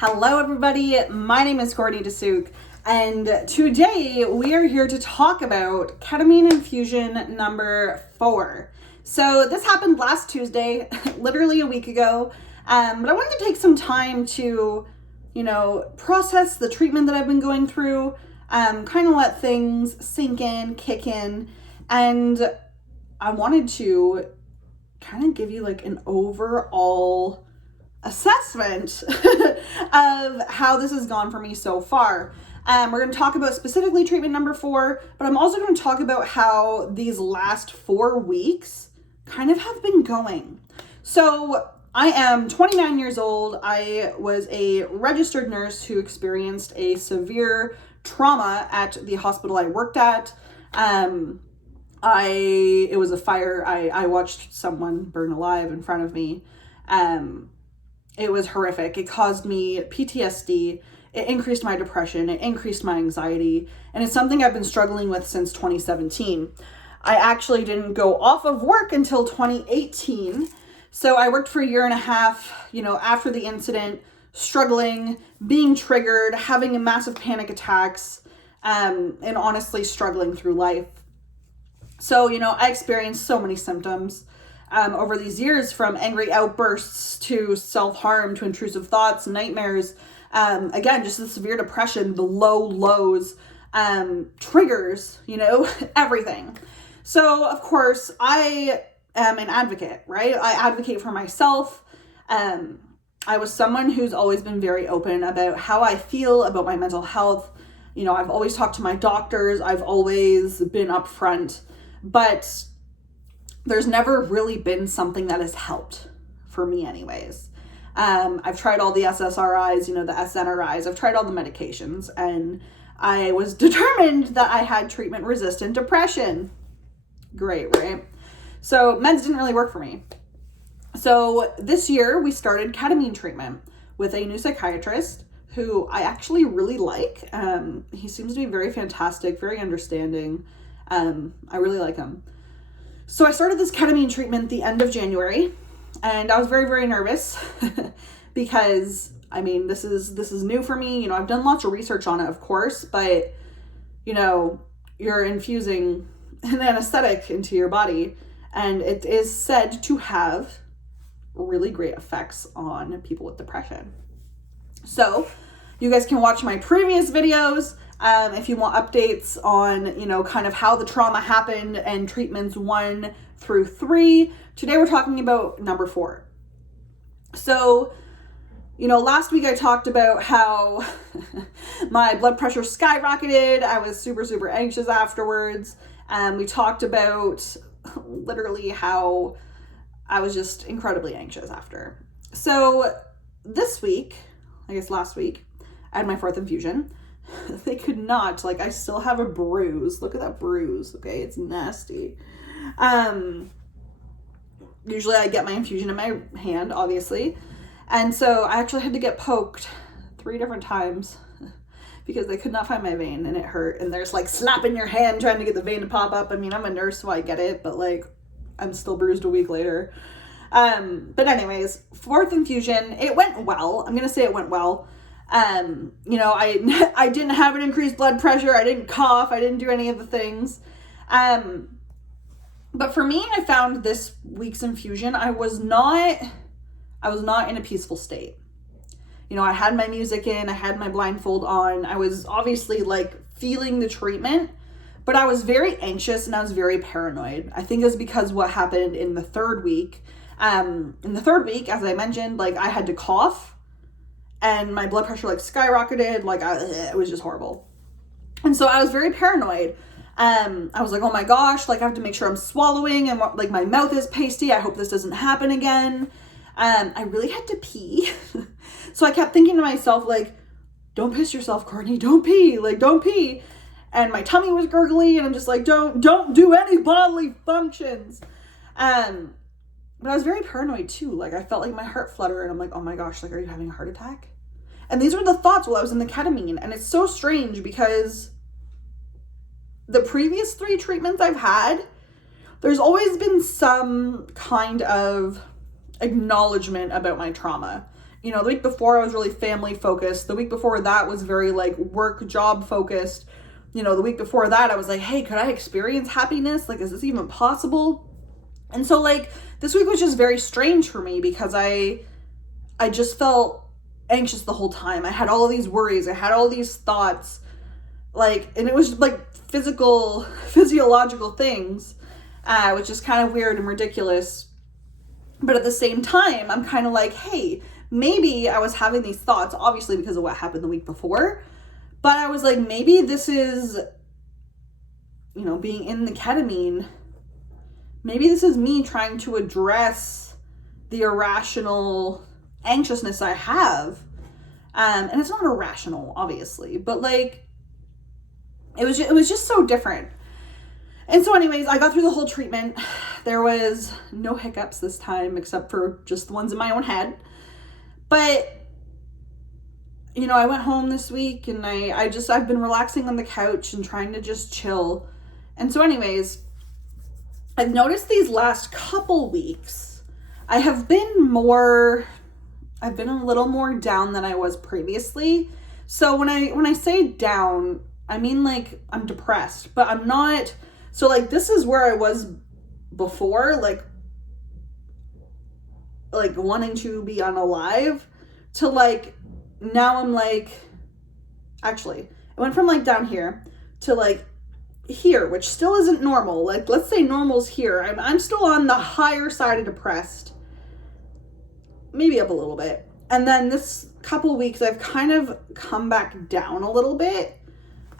Hello everybody, my name is Courtney Dessouque, and today we are here to talk about Ketamine Infusion number 4. So this happened last Tuesday, literally a week ago, but I wanted to take some time to, process the treatment that I've been going through, kind of let things sink in, kick in, and I wanted to kind of give you like an overall assessment of how this has gone for me so far. We're going to talk about specifically treatment number 4, but I'm also going to talk about how these last 4 weeks kind of have been going. So I am 29 years old. I was a registered nurse who experienced a severe trauma at the hospital I worked at. It was a fire. I watched someone burn alive in front of me. It was horrific. It caused me PTSD. It increased my depression. It increased my anxiety. And it's something I've been struggling with since 2017. I actually didn't go off of work until 2018. So I worked for a year and a half, after the incident, struggling, being triggered, having massive panic attacks, and honestly struggling through life. So, I experienced so many symptoms over these years, from angry outbursts to self-harm to intrusive thoughts, nightmares, again, just the severe depression, the low lows, triggers, everything. So, of course, I am an advocate, right? I advocate for myself. I was someone who's always been very open about how I feel about my mental health. I've always talked to my doctors. I've always been upfront, but there's never really been something that has helped for me anyways. I've tried all the SSRIs, the SNRIs. I've tried all the medications, and I was determined that I had treatment-resistant depression. Great, right? So meds didn't really work for me. So this year we started ketamine treatment with a new psychiatrist who I actually really like. He seems to be very fantastic, very understanding. I really like him. So I started this ketamine treatment the end of January, and I was very, very nervous because, this is new for me. I've done lots of research on it, of course, but, you're infusing an anesthetic into your body, and it is said to have really great effects on people with depression. So you guys can watch my previous videos if you want updates on, kind of how the trauma happened and treatments 1 through 3. Today we're talking about number 4. So, last week I talked about how my blood pressure skyrocketed. I was super, super anxious afterwards. We talked about literally how I was just incredibly anxious after. So this week, I guess last week, I had my 4th infusion. They could not, I still have a bruise. Look at that bruise, okay? It's nasty. Usually I get my infusion in my hand, obviously. And so I actually had to get poked 3 different times because they could not find my vein, and it hurt. And there's slapping your hand trying to get the vein to pop up. I'm a nurse, so I get it, but I'm still bruised a week later. But anyways, 4th infusion, it went well. I'm going to say it went well. I didn't have an increased blood pressure. I didn't cough. I didn't do any of the things. But for me, I found this week's infusion, I was not in a peaceful state. I had my music in, I had my blindfold on. I was obviously feeling the treatment, but I was very anxious and I was very paranoid. I think it was because what happened in the 3rd week. In the 3rd week, as I mentioned, I had to cough. And my blood pressure skyrocketed. It was just horrible. And so I was very paranoid. I was like, oh my gosh, I have to make sure I'm swallowing, and my mouth is pasty. I hope this doesn't happen again. I really had to pee. So I kept thinking to myself, don't piss yourself, Courtney. Don't pee. Don't pee. And my tummy was gurgly, and I'm just don't do any bodily functions. But I was very paranoid too. I felt my heart flutter, and I'm like, oh my gosh, are you having a heart attack? And these were the thoughts while I was in the ketamine. And it's so strange because the previous 3 treatments I've had, there's always been some kind of acknowledgement about my trauma. You know, the week before I was really family focused. The week before that was very like work job focused. You know, the week before that I was like, hey, could I experience happiness? Like, is this even possible? And so like this week was just very strange for me because I just felt anxious the whole time. I had all of these worries. I had all these thoughts, like, and it was like physiological things, which is kind of weird and ridiculous. But at the same time, I'm kind of like, hey, maybe I was having these thoughts, obviously because of what happened the week before, but I was like, maybe this is, you know, being in the ketamine, maybe this is me trying to address the irrational anxiousness I have. And it's not irrational, obviously, but like, it was just so different. And so anyways, I got through the whole treatment. There was no hiccups this time, except for just the ones in my own head. But, you know, I went home this week and I've been relaxing on the couch and trying to just chill. And so anyways, I've noticed these last couple weeks, I've been a little more down than I was previously. So when I say down, I mean like I'm depressed, but I'm not. So like this is where I was before, like wanting to be unalive, to like now I'm like, actually I went from like down here to like here, which still isn't normal. Like let's say normal's here. I'm still on the higher side of depressed, maybe up a little bit. And then this couple weeks I've kind of come back down a little bit.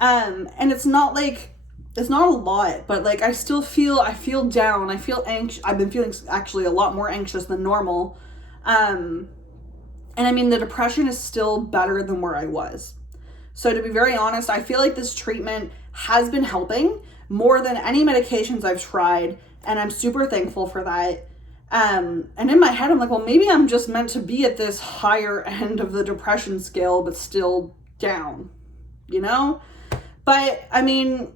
And it's not a lot, but like I feel down. I feel anxious. I've been feeling actually a lot more anxious than normal. And I mean, the depression is still better than where I was. So to be very honest, I feel like this treatment has been helping more than any medications I've tried. And I'm super thankful for that. And in my head, I'm like, well, maybe I'm just meant to be at this higher end of the depression scale, but still down, you know? But I mean,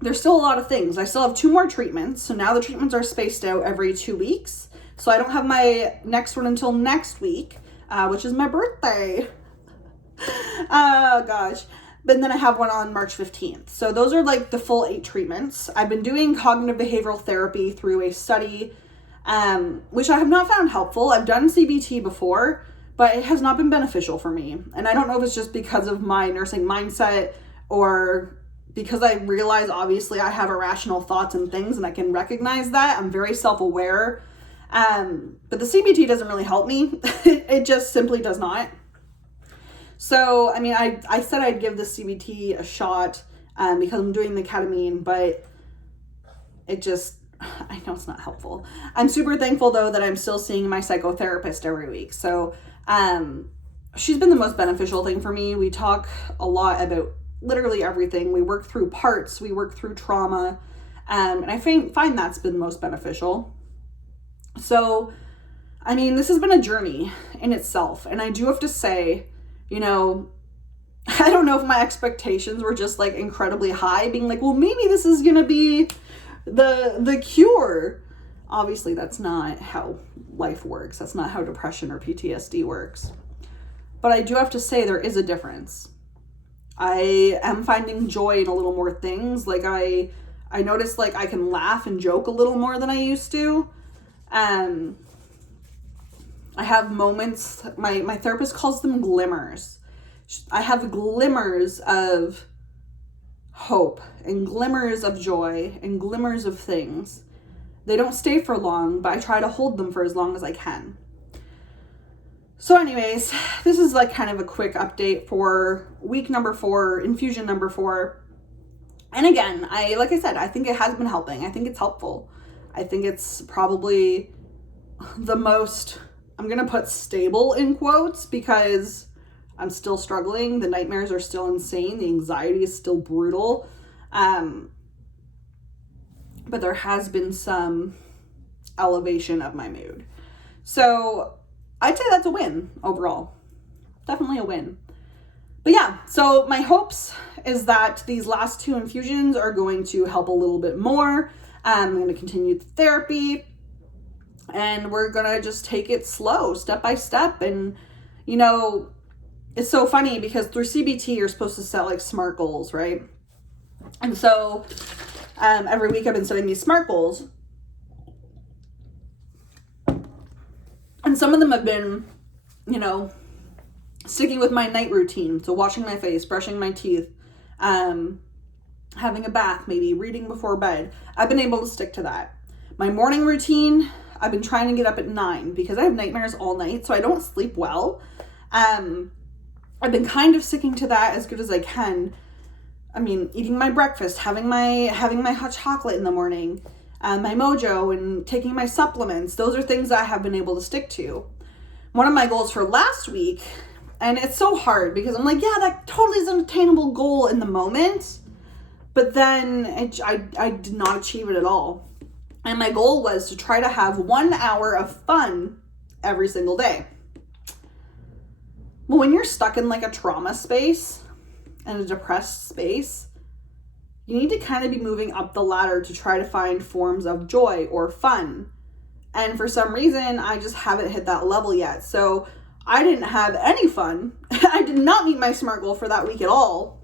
there's still a lot of things. I still have 2 more treatments. So now the treatments are spaced out every 2 weeks. So I don't have my next one until next week, which is my birthday. Oh gosh. But then I have one on March 15th. So those are like the full 8 treatments. I've been doing cognitive behavioral therapy through a study, which I have not found helpful. I've done CBT before, but it has not been beneficial for me. And I don't know if it's just because of my nursing mindset or because I realize obviously I have irrational thoughts and things and I can recognize that. I'm very self-aware. But the CBT doesn't really help me. It just simply does not. So, I mean, I said I'd give the CBT a shot because I'm doing the ketamine, but it just, I know it's not helpful. I'm super thankful though that I'm still seeing my psychotherapist every week. So, she's been the most beneficial thing for me. We talk a lot about literally everything. We work through parts, we work through trauma, and I find that's been most beneficial. So, I mean, this has been a journey in itself, and I do have to say, you know, I don't know if my expectations were just like incredibly high, being like, well, maybe this is gonna be the cure. Obviously, that's not how life works. That's not how depression or PTSD works. But I do have to say there is a difference. I am finding joy in a little more things. Like I noticed like I can laugh and joke a little more than I used to. I have moments, my therapist calls them glimmers. I have glimmers of hope and glimmers of joy and glimmers of things. They don't stay for long, but I try to hold them for as long as I can. So anyways, this is like kind of a quick update for week number 4, infusion number 4. And again, like I said, I think it has been helping. I think it's helpful. I think it's probably the most, I'm going to put stable in quotes because I'm still struggling. The nightmares are still insane. The anxiety is still brutal. But there has been some elevation of my mood. So I'd say that's a win overall. Definitely a win. But yeah, so my hopes is that these last 2 infusions are going to help a little bit more. I'm going to continue the therapy. And we're gonna just take it slow, step by step. And, you know, it's so funny because through CBT, you're supposed to set like SMART goals, right? And so every week I've been setting these SMART goals. And some of them have been, you know, sticking with my night routine. So washing my face, brushing my teeth, having a bath, maybe reading before bed. I've been able to stick to that. My morning routine, I've been trying to get up at 9 because I have nightmares all night, so I don't sleep well. I've been kind of sticking to that as good as I can. I mean, eating my breakfast, having my hot chocolate in the morning, my mojo, and taking my supplements. Those are things that I have been able to stick to. One of my goals for last week, and it's so hard because I'm like, yeah, that totally is an attainable goal in the moment, but then I did not achieve it at all. And my goal was to try to have 1 hour of fun every single day. Well, when you're stuck in like a trauma space and a depressed space, you need to kind of be moving up the ladder to try to find forms of joy or fun. And for some reason, I just haven't hit that level yet. So I didn't have any fun. I did not meet my SMART goal for that week at all.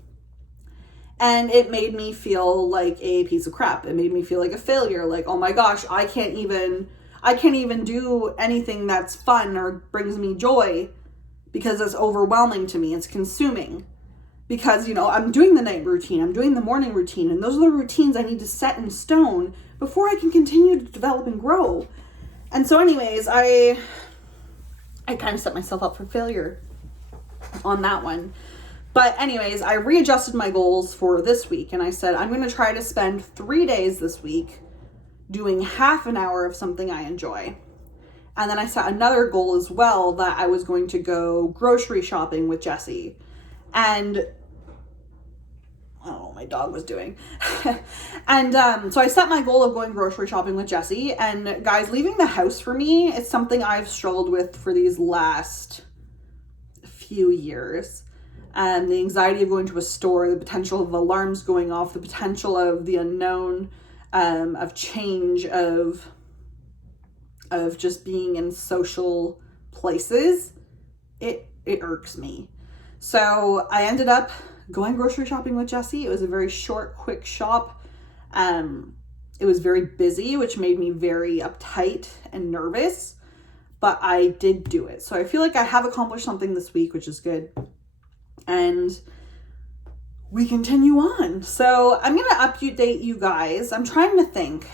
And it made me feel like a piece of crap. It made me feel like a failure. Like, oh my gosh, I can't even do anything that's fun or brings me joy because it's overwhelming to me. It's consuming. Because, you know, I'm doing the night routine, I'm doing the morning routine, and those are the routines I need to set in stone before I can continue to develop and grow. And so anyways, I kind of set myself up for failure on that one. But anyways, I readjusted my goals for this week, and I said, I'm going to try to spend 3 days this week doing half an hour of something I enjoy. And then I set another goal as well that I was going to go grocery shopping with Jessie. And I don't know what my dog was doing. And so I set my goal of going grocery shopping with Jessie. And guys, leaving the house for me, it's something I've struggled with for these last few years. The anxiety of going to a store, the potential of alarms going off, the potential of the unknown, of change, of just being in social places, it irks me. So I ended up going grocery shopping with Jessie. It was a very short, quick shop. It was very busy, which made me very uptight and nervous, but I did do it. So I feel like I have accomplished something this week, which is good. And we continue on. So I'm going to update you guys. I'm trying to think.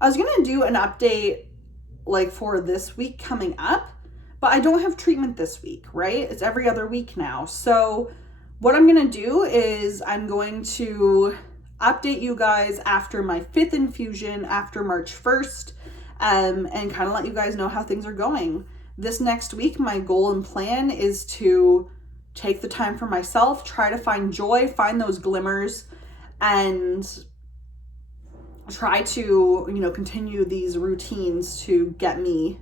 I was going to do an update like for this week coming up, but I don't have treatment this week, right? It's every other week now. So what I'm going to do is I'm going to update you guys after my 5th infusion after March 1st, and kind of let you guys know how things are going. This next week, my goal and plan is to take the time for myself, try to find joy, find those glimmers, and try to, you know, continue these routines to get me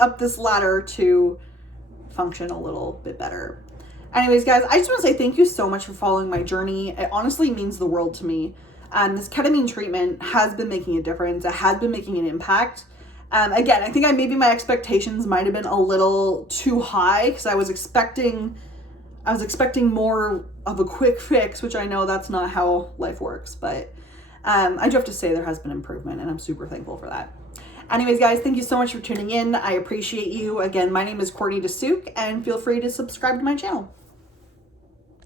up this ladder to function a little bit better. Anyways, guys, I just want to say thank you so much for following my journey. It honestly means the world to me. This ketamine treatment has been making a difference. It has been making an impact. Again, I think maybe my expectations might have been a little too high because I was expecting more of a quick fix, which I know that's not how life works, but I do have to say there has been improvement, and I'm super thankful for that. Anyways, guys, thank you so much for tuning in. I appreciate you. Again, my name is Courtney DeSuke, and feel free to subscribe to my channel.